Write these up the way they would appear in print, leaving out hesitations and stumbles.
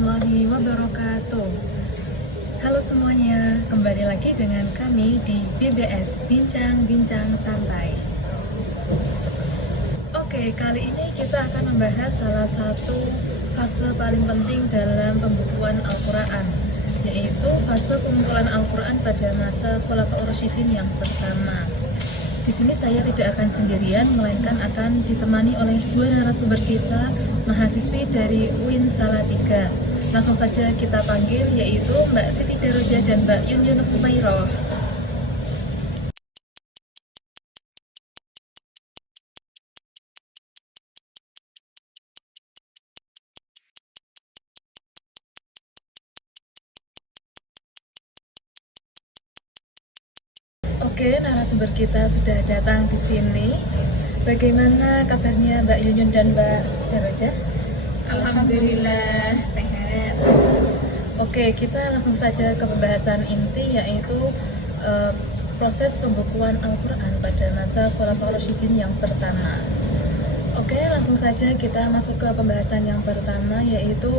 warahmatullahi wabarakatuh. Halo semuanya, kembali lagi dengan kami di BBS Bincang-Bincang Santai. Oke, kali ini kita akan membahas salah satu fase paling penting dalam pembukuan Al-Quran, yaitu fase pengumpulan Al-Quran pada masa Khulafaur Rasyidin yang pertama. Di sini saya tidak akan sendirian, melainkan akan ditemani oleh dua narasumber kita, mahasiswi dari UIN Salatiga. Langsung saja kita panggil, yaitu Mbak Siti Daroja dan Mbak Yun Humayroh. Oke, narasumber kita sudah datang di sini. Bagaimana kabarnya Mbak Yun dan Mbak Daroja? Alhamdulillah sehat. Oke, kita langsung saja ke pembahasan inti, yaitu proses pembukuan Al-Quran pada masa Khulafaur Rasyidin yang pertama. Oke, langsung saja kita masuk ke pembahasan yang pertama, yaitu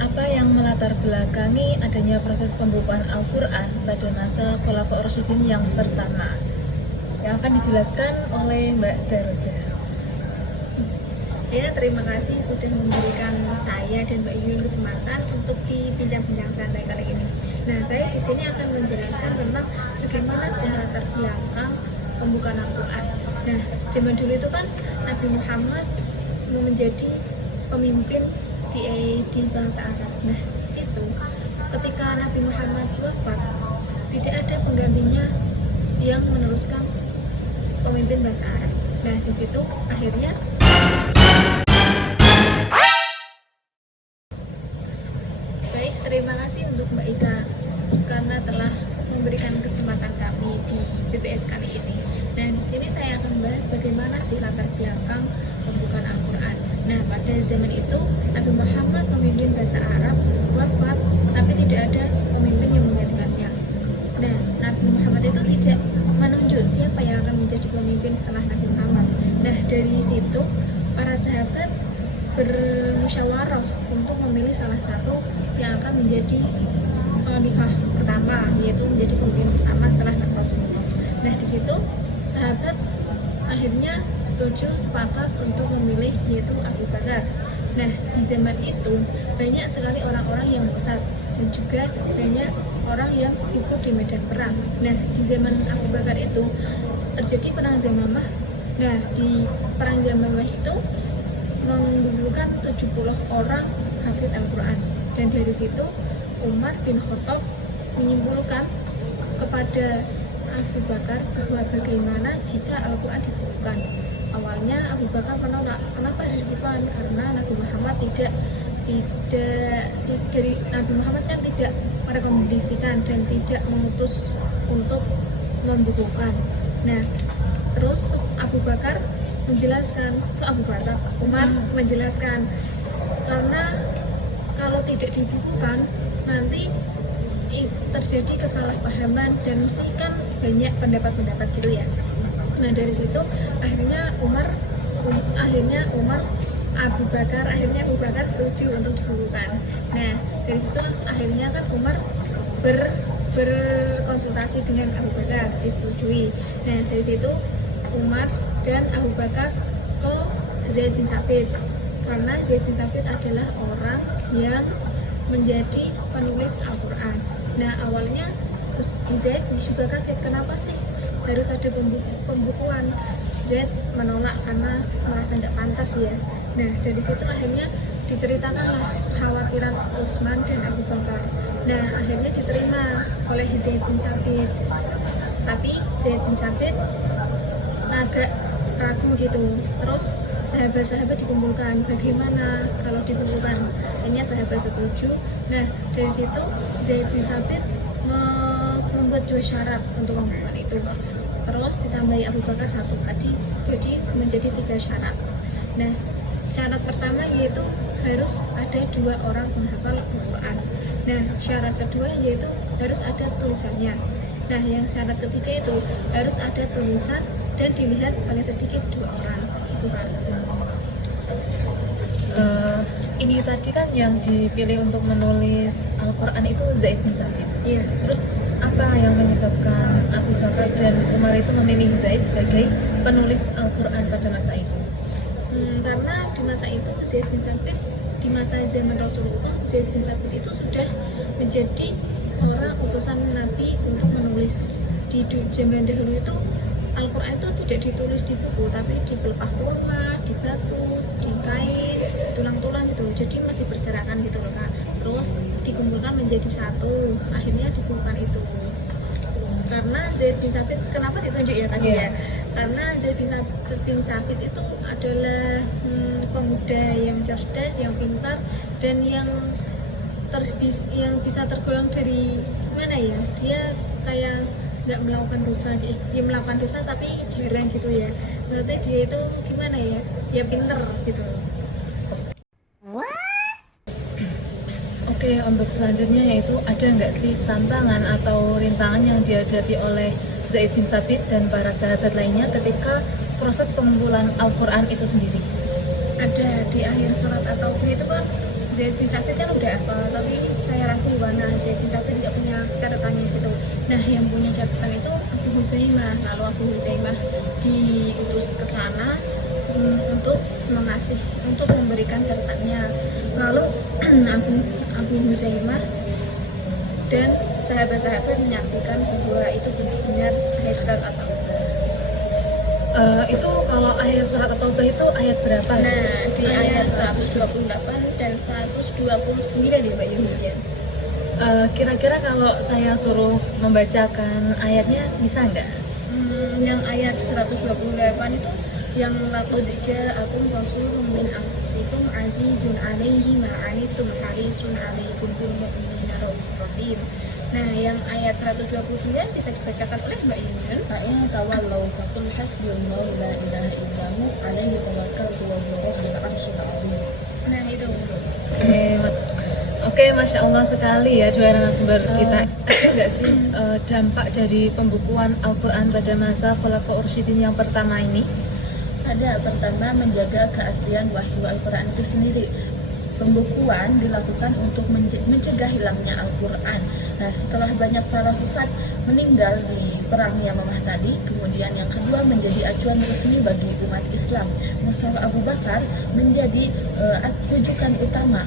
apa yang melatar belakangi adanya proses pembukuan Al-Quran pada masa Khulafaur Rasyidin yang pertama, yang akan dijelaskan oleh Mbak Daroja. Ya, terima kasih sudah memberikan saya dan Mbak Yun kesempatan untuk di bincang-bincang santai kali ini. Nah, saya di sini akan menjelaskan tentang bagaimana sih latar belakang pembukaan Al-Quran. Nah, zaman dulu itu kan Nabi Muhammad mau menjadi pemimpin di bangsa Arab. Nah, di situ ketika Nabi Muhammad wafat, tidak ada penggantinya yang meneruskan pemimpin bangsa Arab. Nah, di situ akhirnya terima kasih untuk Mbak Ika karena telah memberikan kesempatan kami di BBS kali ini. Nah, di sini saya akan membahas bagaimana sih latar belakang pembukaan Al-Quran. Nah, pada zaman itu Nabi Muhammad pemimpin bahasa Arab wafat, tapi tidak ada pemimpin yang menggantikannya. Nah, Nabi Muhammad itu tidak menunjuk siapa yang akan menjadi pemimpin setelah Nabi Muhammad. Nah, dari situ para sahabat bermusyawarah untuk memilih salah satu yang akan menjadi khalifah pertama, yaitu menjadi pemimpin pertama setelah Rasulullah. Nah, di situ sahabat akhirnya sepakat untuk memilih yaitu Abu Bakar. Nah, di zaman itu banyak sekali orang-orang yang murtad dan juga banyak orang yang ikut di medan perang. Nah, di zaman Abu Bakar itu terjadi perang Yamamah. Nah, di perang Yamamah itu mengumpulkan 70 orang hafid Al-Quran, dan dari situ Umar bin Khattab menyimpulkan kepada Abu Bakar bahwa bagaimana jika Al-Quran dibukukan. Awalnya Abu Bakar menolak. Kenapa dibukukan? Karena Nabi Muhammad tidak dari Nabi Muhammad kan tidak merekomendasikan dan tidak mengutus untuk membukukan. Nah, terus Abu Bakar menjelaskan ke Abu Bakar, Umar menjelaskan karena kalau tidak dibukukan nanti terjadi kesalahpahaman dan mesti kan banyak pendapat-pendapat gitu ya. Nah, dari situ akhirnya Abu Bakar setuju untuk dibukukan. Nah, dari situ akhirnya kan Umar berkonsultasi dengan Abu Bakar, disetujui. Nah, dari situ Umar dan Abu Bakar ke Zaid bin Thabit, karena Zaid bin Thabit adalah orang yang menjadi penulis Al-Quran. Nah, awalnya Zaid juga kaget, kenapa sih harus ada pembukuan. Zaid menolak karena merasa tidak pantas ya. Nah, dari situ akhirnya diceritakanlah khawatiran Utsman dan Abu Bakar. Nah, akhirnya diterima oleh Zaid bin Thabit, tapi Zaid bin Thabit agak ragu gitu. Terus sahabat-sahabat dikumpulkan, bagaimana kalau dikumpulkan? Akhirnya sahabat setuju. Nah, dari situ Zaid bin Thabit membuat 2 syarat untuk pembukuan itu. Terus ditambahi Abu Bakar 1 tadi, jadi menjadi 3 syarat. Nah, syarat pertama yaitu harus ada 2 orang penghafal Al-Quran. Nah, syarat kedua yaitu harus ada tulisannya. Nah, yang syarat ketiga itu harus ada tulisan dan dilihat paling sedikit 2 orang gitu kan. ini tadi kan yang dipilih untuk menulis Al-Quran itu Zaid bin Thabit. Iya. Terus apa yang menyebabkan Abu Bakar dan Umar itu memilih Zaid sebagai penulis Al-Quran pada masa itu? Karena di masa itu Zaid bin Thabit, di masa zaman Rasulullah, Zaid bin Thabit itu sudah menjadi orang utusan Nabi untuk menulis. Di zaman dahulu itu Al-Quran itu tidak ditulis di buku, tapi di pelepah kurma, di batu, di kain, tulang-tulang gitu. Jadi masih berserakan gitu loh Kak. Terus dikumpulkan menjadi satu, akhirnya dikumpulkan itu. Karena Zaid bin Thabit, kenapa ditunjuk ya tadi ya? Karena Zaid bin Thabit itu adalah pemuda yang cerdas, yang pintar, dan yang bisa tergolong dari mana ya? Dia kayak nggak melakukan dosa, dia melakukan dosa tapi jarang gitu ya. Berarti dia itu gimana ya? Ya pinter gitu. Oke, untuk selanjutnya yaitu ada nggak sih tantangan atau rintangan yang dihadapi oleh Zaid bin Thabit dan para sahabat lainnya ketika proses pengumpulan Al-Quran itu sendiri? Ada di akhir surat At-Taubah itu kan Zaid bin Thabit kan udah apa, tapi kayak ragu karena Zaid bin Thabit tidak punya catatannya gitu. Nah, yang punya catatan itu Abu Huzaimah. Lalu Abu Huzaimah diutus ke sana untuk memberikan catatannya. Lalu Abu Huzaimah dan sahabat-sahabat menyaksikan bahwa itu benar-benar akhir surat At-Taubah. Itu kalau akhir surat At-Taubah itu ayat berapa? Nah, di ayat 128 dan 129 nih Mbak Yuni ya. Kira-kira kalau saya suruh membacakan ayatnya bisa nggak? Yang ayat 128 itu yang laqad ja'akum rasulun min anfusikum azizun 'alaihi ma 'anittum harisun 'alaikum bil mu'minina raufur rahim. Nah, yang ayat 129 bisa dibacakan oleh Mbak Yuni. Fa'in tawallau faqul hasbiyallahu la ilaha illahu alaihi tawakkaltu wa huwa rabbul 'arsyil 'azim. Nah, itu. Oke, Masya Allah sekali ya dua narasumber kita. Ada nggak sih dampak dari pembukuan Al-Quran pada masa Khulafaur Rasyidin yang pertama ini? Ada, pertama menjaga keaslian wahyu Al-Quran itu sendiri. Pembukuan dilakukan untuk mencegah hilangnya Al-Quran. Nah, setelah banyak para hufat meninggal di perang Yamamah tadi, kemudian yang kedua menjadi acuan resmi bagi umat Islam. Mushaf Abu Bakar menjadi rujukan utama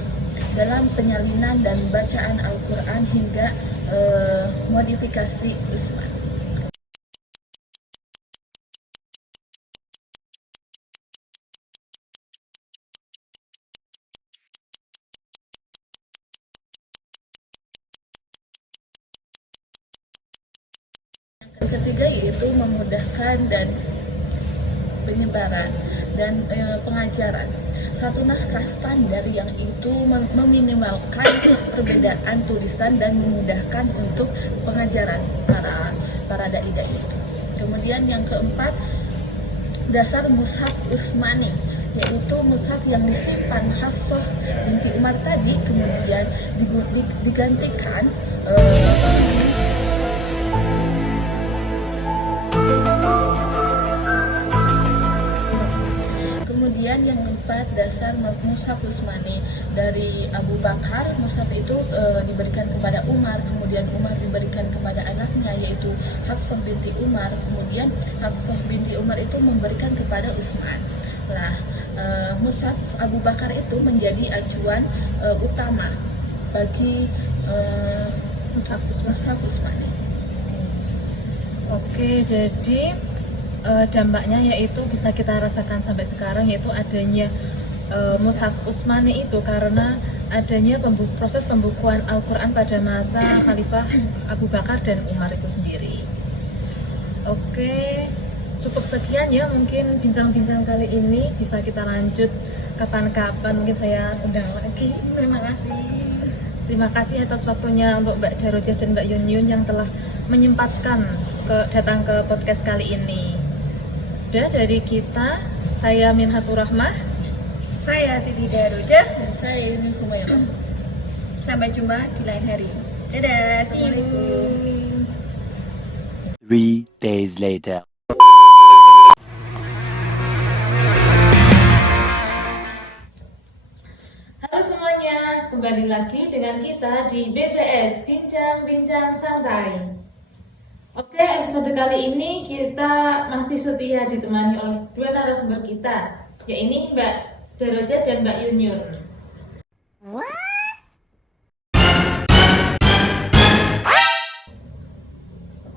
dalam penyalinan dan bacaan Al-Quran hingga modifikasi Utsman. Yang ketiga yaitu memudahkan dan penyebaran dan pengajaran. Satu naskah standar yang itu meminimalkan perbedaan tulisan dan memudahkan untuk pengajaran para dai-dai itu. Kemudian yang keempat, dasar mushaf Utsmani, yaitu mushaf yang disimpan Hafsah binti Umar tadi kemudian digantikan Kemudian yang keempat, dasar mushaf Utsmani dari Abu Bakar. Mushaf itu diberikan kepada Umar, kemudian Umar diberikan kepada anaknya yaitu Hafsah binti Umar, kemudian Hafsah binti Umar itu memberikan kepada Utsman. Nah, mushaf Abu Bakar itu menjadi acuan utama bagi mushaf Utsmani. Oke, jadi dampaknya yaitu bisa kita rasakan sampai sekarang yaitu adanya mushaf Utsmani itu karena adanya proses pembukuan Al-Quran pada masa Khalifah Abu Bakar dan Umar itu sendiri. Oke, cukup sekian ya mungkin bincang-bincang kali ini, bisa kita lanjut kapan-kapan, mungkin saya undang lagi. Terima kasih atas waktunya untuk Mbak Darojah dan Mbak Yunyun yang telah menyempatkan datang ke podcast kali ini. Udah dari kita, saya Minhatur Rahmah, Saya Siti Darojah. Dan saya ini Humayma. Sampai jumpa di lain hari. Dadah, see you. 3 days later. halo kembali lagi dengan kita di BBS Bincang-Bincang Santai. Oke, episode kali ini kita masih setia ditemani oleh dua narasumber kita, yaitu Mbak Daroja dan Mbak Yunyur.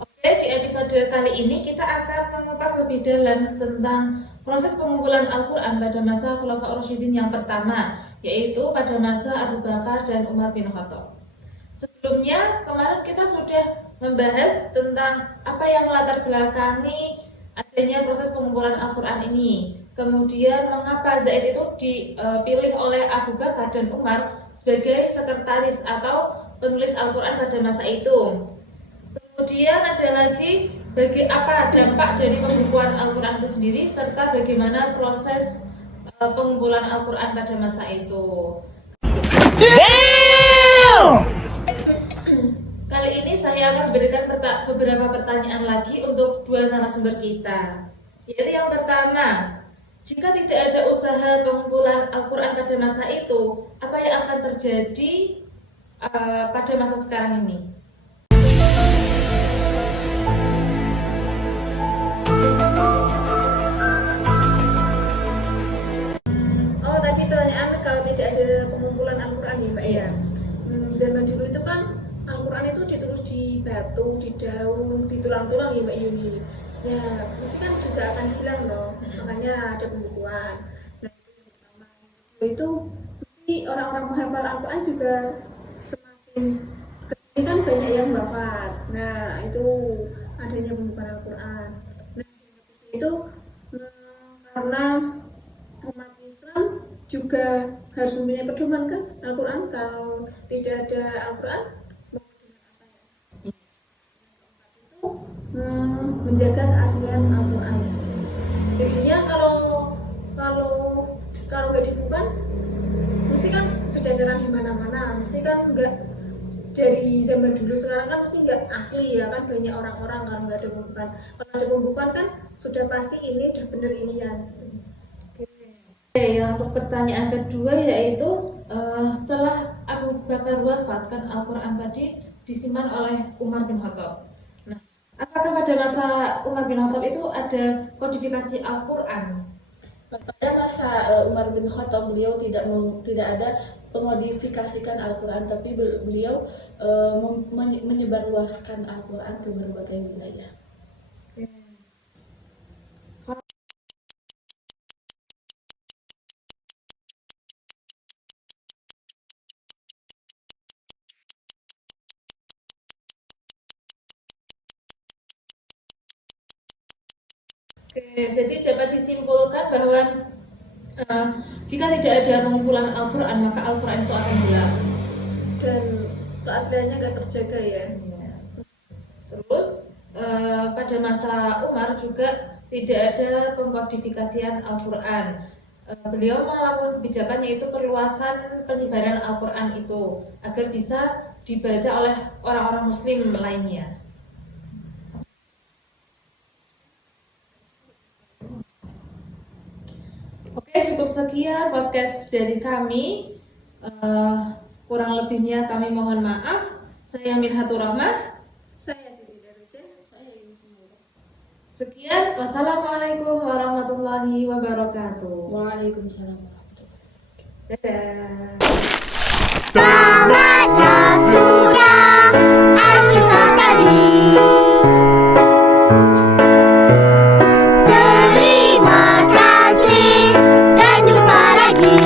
Oke, di episode kali ini kita akan mengupas lebih dalam tentang proses pengumpulan Al-Quran pada masa Khulafaur Rasyidin yang pertama, yaitu pada masa Abu Bakar dan Umar bin Khattab. Sebelumnya, kemarin kita sudah membahas tentang apa yang melatar belakangi adanya proses pengumpulan Al-Quran ini. Kemudian, mengapa Zaid itu dipilih oleh Abu Bakar dan Umar sebagai sekretaris atau penulis Al-Quran pada masa itu. Kemudian ada lagi apa dampak dari pembukuan Al-Quran itu sendiri, serta bagaimana proses pengumpulan Al-Quran pada masa itu. Kali ini saya akan memberikan beberapa pertanyaan lagi untuk dua narasumber kita. Yaitu yang pertama, jika tidak ada usaha pengumpulan Al-Quran pada masa itu, apa yang akan terjadi pada masa sekarang ini? Oh, tadi pertanyaan kalau tidak ada pengumpulan Al-Quran ya Mbak ya. Zaman dulu itu kan Al-Quran itu ditulis di batu, di daun, di tulang-tulang ya Mbak Yuni. Ya, mesti kan juga akan hilang loh. Makanya ada pembukuan. Nah, itu yang pertama. Itu mesti orang-orang menghafal Al-Quran juga semakin kesini kan banyak yang wafat. Nah, itu adanya pembukuan Al-Quran. Nah, itu karena umat Islam juga harus mempunyai pedoman kan Al-Quran. Kalau tidak ada Al-Quran mau dengan apa ya? Itu menjaga keaslian Al-Quran. Jadinya kalau nggak dibuka, mesti kan berjajaran di mana-mana, mesti kan nggak dari zaman dulu. Sekarang kan mesti nggak asli ya kan, banyak orang-orang kalau nggak ada pembukaan. Kalau ada pembukaan kan sudah pasti ini udah bener ini ya. Yang untuk pertanyaan kedua yaitu setelah Abu Bakar wafat kan Al-Quran tadi disimpan oleh Umar bin Khattab. Nah, apakah pada masa Umar bin Khattab itu ada kodifikasi Al-Quran? Pada masa Umar bin Khattab, beliau tidak ada memodifikasikan Al-Quran, tapi beliau menyebarluaskan Al-Quran ke berbagai wilayah. Oke, jadi dapat disimpulkan bahwa jika tidak ada pengumpulan Al-Quran maka Al-Quran itu akan hilang Dan keasliannya nggak terjaga ya. Terus pada masa Umar juga tidak ada pengkodifikasian Al-Quran. Beliau melakukan kebijakan yaitu perluasan penyebaran Al-Quran itu agar bisa dibaca oleh orang-orang Muslim lainnya. Oke, cukup sekian podcast dari kami. Kurang lebihnya kami mohon maaf. Saya Minhatur Rahmah. Saya Siti Daroja. Saya ini semua. Sekian, wassalamualaikum warahmatullahi wabarakatuh. Waalaikumsalam warahmatullahi wabarakatuh. Dadah. Tamatnya sudah akhir sekali. Terima kasih dan jumpa lagi.